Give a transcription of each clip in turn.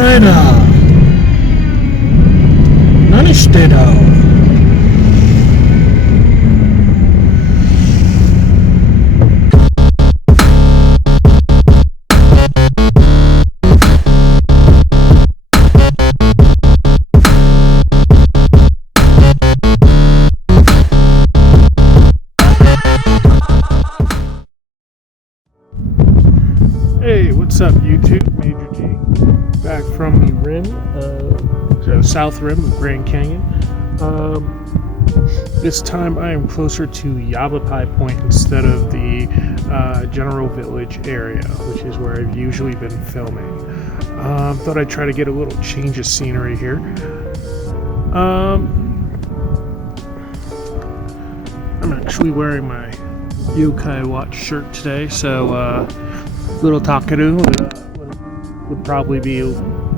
rightな。何してんだ。Hey, what's up, YouTube? Major G. Back from the rim, the south rim of Grand Canyon. This time I am closer to Yavapai Point instead of the General Village area, which is where I've usually been filming. Thought I'd try to get a little change of scenery here. I'm actually wearing my Yokai Watch shirt today, so little Takaru would probably be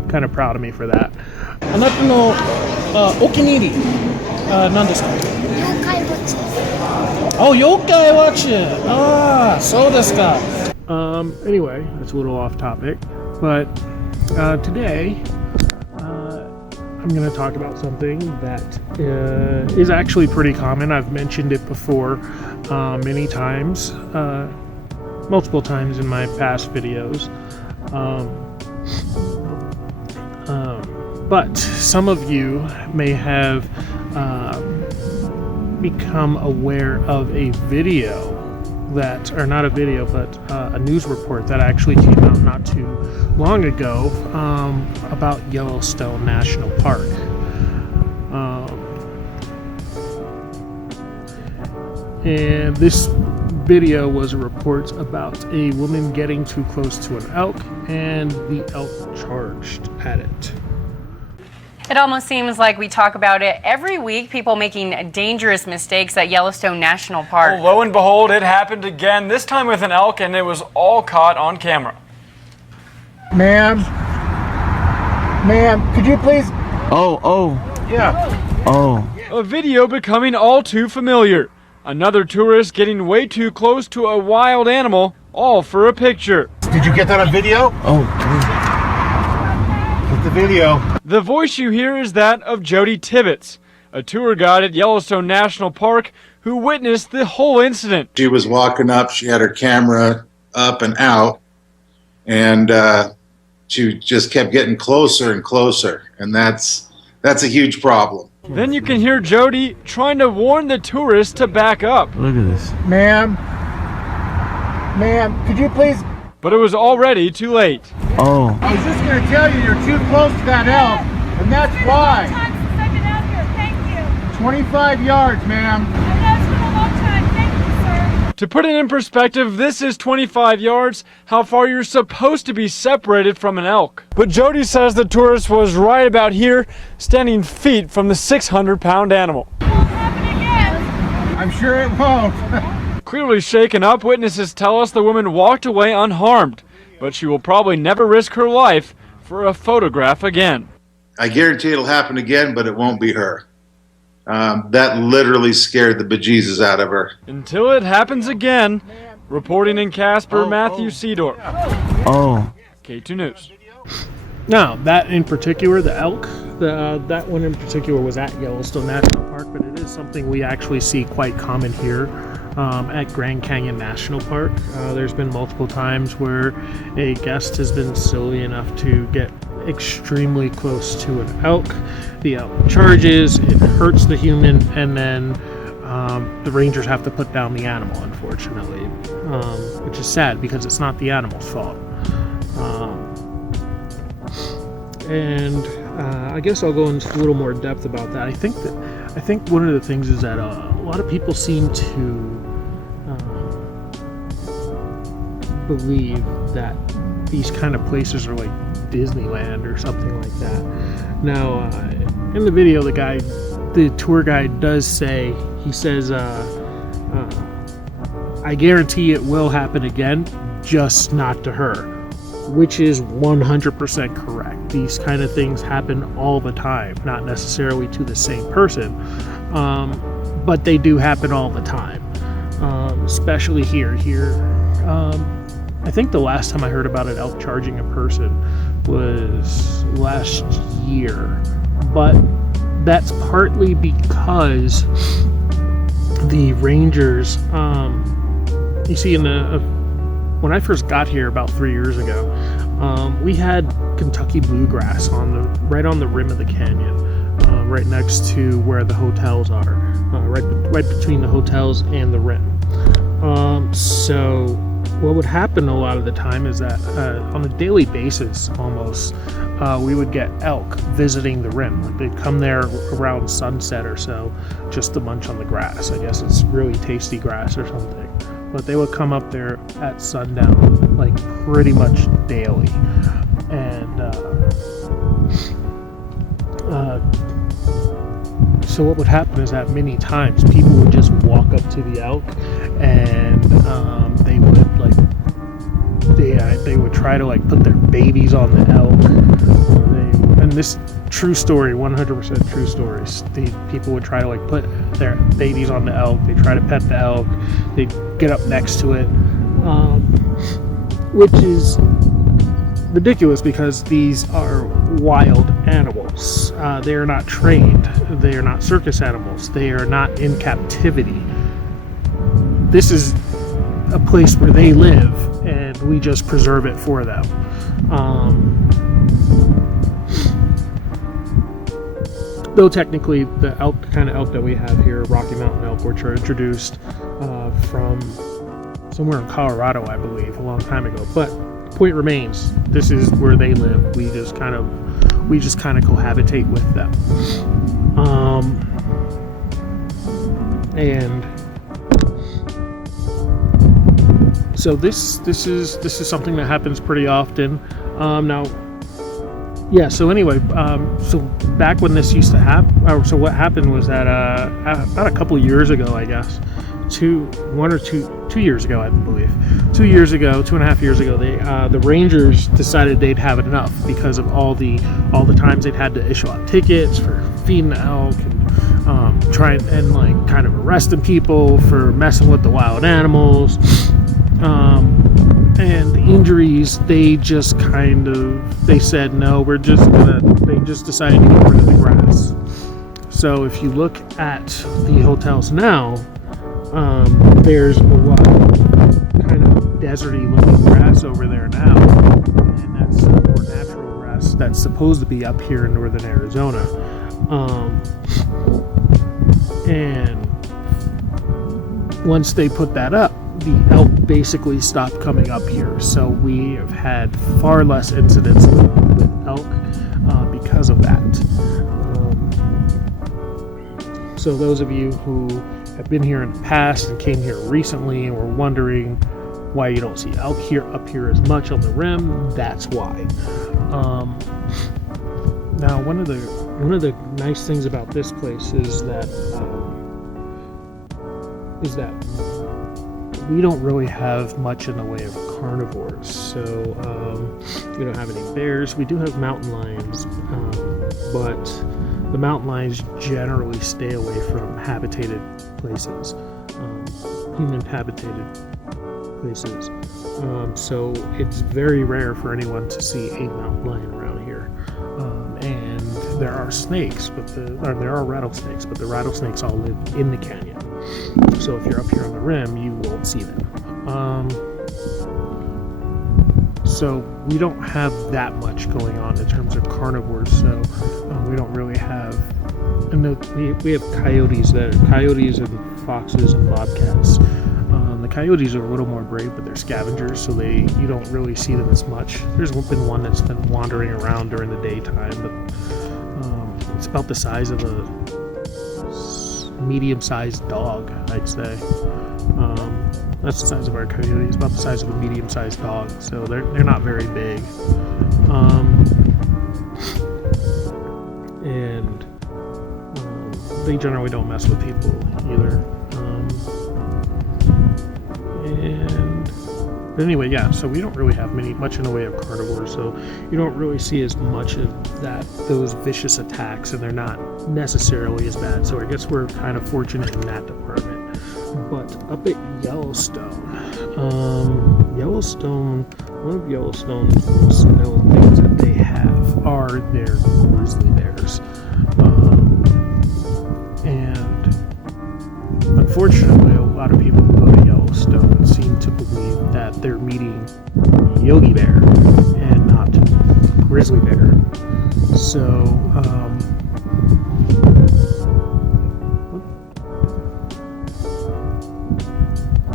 kind of proud of me for that. あなたのお気に入り何ですか？妖怪ウォッチです。Oh, 妖怪ウォッチ。ああ、そうですか。Anyway, that's a little off topic, but today I'm going to talk about something that is actually pretty common. I've mentioned it before many times. Multiple times in my past videos, but some of you may have become aware of a video that, or not a video, but a news report that actually came out not too long ago about Yellowstone National Park. And this video was a report about a woman getting too close to an elk and the elk charged at it. It almost seems like we talk about it every week, people making dangerous mistakes at Yellowstone National Park. Oh, lo and behold, it happened again, this time with an elk, and it was all caught on camera. Ma'am, could you please? Oh. Yeah. Oh. A video becoming all too familiar. Another tourist getting way too close to a wild animal, all for a picture. Did you get that on video? Oh. Get the video. The voice you hear is that of Jody Tibbetts, a tour guide at Yellowstone National Park who witnessed the whole incident. She was walking up, she had her camera up and out, and she just kept getting closer and closer, and that's a huge problem. Then you can hear Jody trying to warn the tourists to back up. Look at this. Ma'am, could you please? But it was already too late. Oh. I was just going to tell you you're too close to that elk, and that's why. Time since I've been out here. Thank you. 25 yards, ma'am. I know it's been a long time. Thank you, sir. To put it in perspective, this is 25 yards, how far you're supposed to be separated from an elk. But Jody says the tourist was right about here, standing feet from the 600-pound animal. It won't happen again. I'm sure it won't. Clearly shaken up, witnesses tell us the woman walked away unharmed, but she will probably never risk her life for a photograph again. I guarantee it'll happen again, but it won't be her. That literally scared the bejesus out of her. Until it happens again. Reporting in Casper, Matthew Seedorf. Oh. K2 News. Now, that in particular, the elk, that one in particular was at Yellowstone National Park, but it is something we actually see quite common here at Grand Canyon National Park. There's been multiple times where a guest has been silly enough to get extremely close to an elk. The elk charges, it hurts the human, and then the rangers have to put down the animal, unfortunately, which is sad because it's not the animal's fault. And I guess I'll go into a little more depth about that. I think one of the things is that a lot of people seem to believe that these kind of places are like Disneyland or something like that. Now, in the video, the tour guide does say, he says, I guarantee it will happen again, just not to her, which is 100% correct. These kind of things happen all the time, not necessarily to the same person, but they do happen all the time, especially here. I think the last time I heard about an elk charging a person was last year, but that's partly because the rangers, you see, when I first got here about 3 years ago, we had Kentucky bluegrass right on the rim of the canyon, right next to where the hotels are, right between the hotels and the rim. So what would happen a lot of the time is that on a daily basis, almost, we would get elk visiting the rim. Like, they'd come there around sunset or so, just to munch on the grass. I guess it's really tasty grass or something. But they would come up there at sundown, like, pretty much daily. And so what would happen is that many times people would just walk up to the elk, and they would try to, like, put their babies on the elk. And this true story, 100% true stories. The people would try to, like, put their babies on the elk. They try to pet the elk. They get up next to it, which is ridiculous because these are wild animals. They are not trained. They are not circus animals. They are not in captivity. This is a place where they live, and we just preserve it for them. Though technically the kind of elk that we have here, Rocky Mountain elk, which are introduced from somewhere in Colorado, I believe, a long time ago. But the point remains, this is where they live. We just kind of cohabitate with them. And so this is something that happens pretty often. So anyway, so back when this used to happen, so what happened was that about a couple of years ago, I guess, 2 years ago, I believe, 2 years ago, 2.5 years ago, the Rangers decided they'd have enough because of all the times they'd had to issue out tickets for feeding the elk and trying and, like, kind of arresting people for messing with the wild animals. And the injuries, they said, no, they just decided to get rid of the grass. So if you look at the hotels now, there's a lot of kind of deserty looking grass over there now. And that's more natural grass that's supposed to be up here in northern Arizona. And once they put that up, the elk basically stopped coming up here. So we have had far less incidents with elk because of that. So those of you who have been here in the past and came here recently and were wondering why you don't see elk up here as much on the rim, that's why. Now, one of the nice things about this place is that we don't really have much in the way of carnivores. So we don't have any bears. We do have mountain lions, but the mountain lions generally stay away from habitated places, human habitated places. So it's very rare for anyone to see a mountain lion around here. And there are snakes, there are rattlesnakes, but the rattlesnakes all live in the canyon. So if you're up here on the rim, you won't see them. So we don't have that much going on in terms of carnivores. So we don't really have. And we have coyotes and foxes and bobcats. The coyotes are a little more brave, but they're scavengers, so you don't really see them as much. There's been one that's been wandering around during the daytime, but it's about the size of a medium-sized dog, I'd say. That's the size of our coyote. It's about the size of a medium-sized dog, so they're not very big. And they generally don't mess with people either. But anyway, yeah, so we don't really have much in the way of carnivores, so you don't really see as much of those vicious attacks, and they're not necessarily as bad. So I guess we're kind of fortunate in that department. But up at Yellowstone, one of Yellowstone's most known things that they are their grizzly bears. And unfortunately, a lot of people who go to Yellowstone seem to believe that they're meeting Yogi Bear and not grizzly bear. So,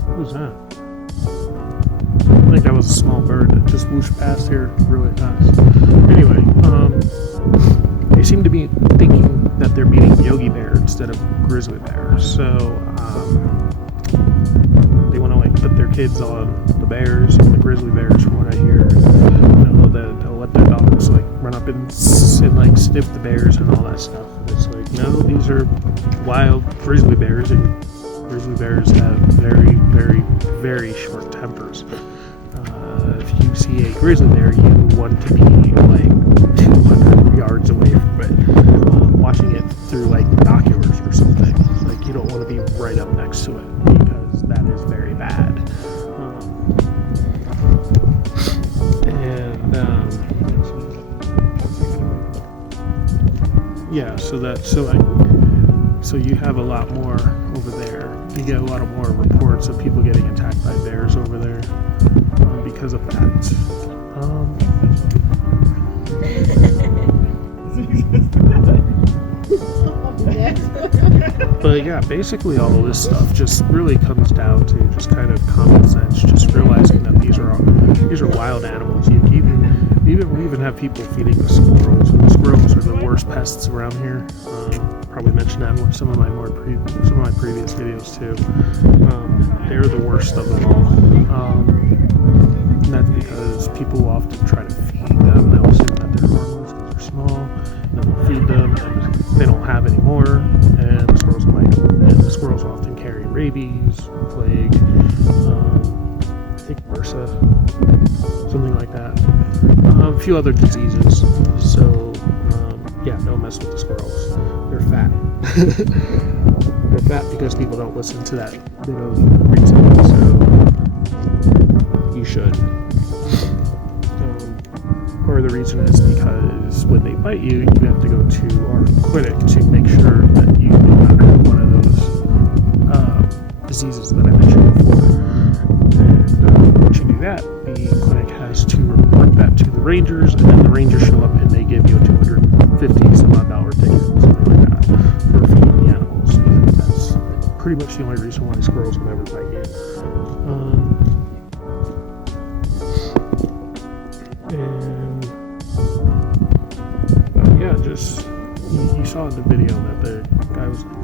what was that? I think that was a small bird that just whooshed past here really fast. Anyway, they seem to be thinking that they're meeting Yogi Bear instead of grizzly bear. So they want to like put their kids on the bears and the grizzly bears, from what I hear. They'll let their dogs like run up and like sniff the bears and all that stuff. It's like, no, these are wild grizzly bears, and grizzly bears have very, very, very short tempers. If you see a grizzly bear, you want to be like 200 yards away from it, watching it through like binoculars or something. Like, you don't want to be right up next to it, because that is very bad. So you have a lot more over there. You get a lot of more reports of people getting attacked by bears over there because of that. But yeah, basically all of this stuff just really comes down to just kind of common sense, just realizing that these are wild animals. We even have people feeding the squirrels, and the squirrels are the worst pests around here. Probably mentioned that in some of my previous videos too. They're the worst of them all. And that's because people often try to feed them. They'll assume that they're harmless because they're small, and then they'll feed them, and they don't have any more, and the squirrels bite them. And the squirrels often carry rabies, plague, I think MRSA, something like that. A few other diseases. So, yeah, don't mess with the squirrels. They're fat. They're fat because people don't listen to that bit of reason. So, you should. Or the reason is because when they bite you, you have to go to our clinic to make sure that you do not have one of those diseases that I mentioned before. And once you do that, the clinic has to report that to the rangers, and then the rangers show up and they give you a $250-some-odd ticket, something like that, for feeding the animals. And that's pretty much the only reason why squirrels will ever bite you. You saw in the video that the guy was like,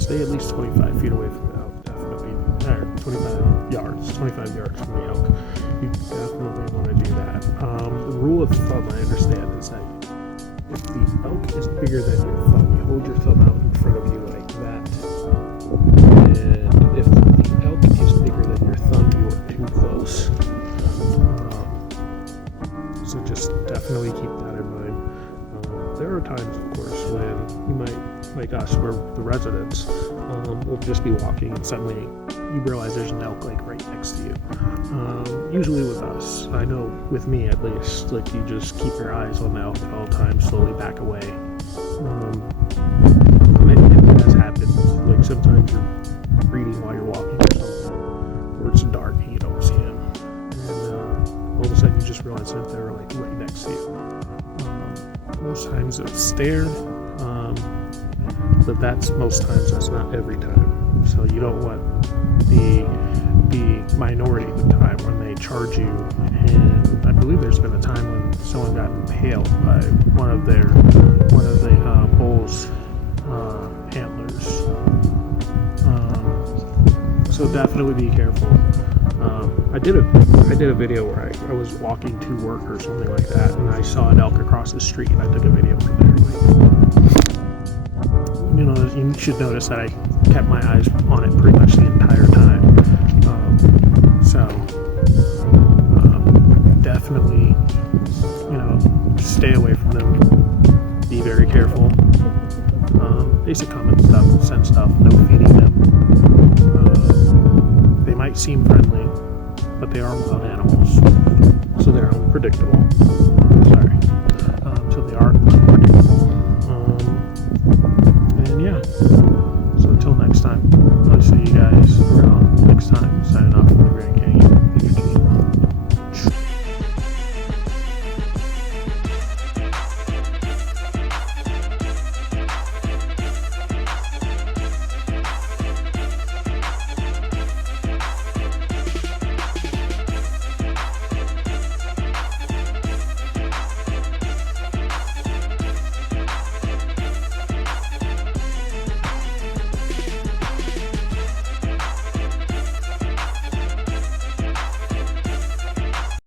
stay at least 25 feet away from the elk, definitely, or 25 yards from the elk. You definitely want to do that. The rule of thumb, I understand, is that if the elk is bigger than your thumb, you hold your thumb out in front of you like that. And if the elk is bigger than your thumb, you are too close. So just definitely keep that in mind. There are times, of course, when you might, like us, we're the residents, we'll just be walking and suddenly you realize there's an elk like right next to you. Usually with us, I know with me at least, like you just keep your eyes on the elk at all times, slowly back away. It has happened, like sometimes you're reading while you're walking or something, or it's dark and you don't see him, and all of a sudden you just realize that they're like right next to you. Most times it's stare, but that's most times, that's not every time. So you don't want the minority of the time when they charge you. And I believe there's been a time when someone got impaled by one of the bull's antlers. So definitely be careful. I did a video where I was walking to work or something like that, and I saw an elk across the street, and I took a video from there. You should notice that I kept my eyes on it pretty much the entire time. Definitely, stay away from them. Be very careful. Basic common stuff, sense stuff. No feeding them. They might seem friendly, but they are wild animals, so they're unpredictable. Sorry. till the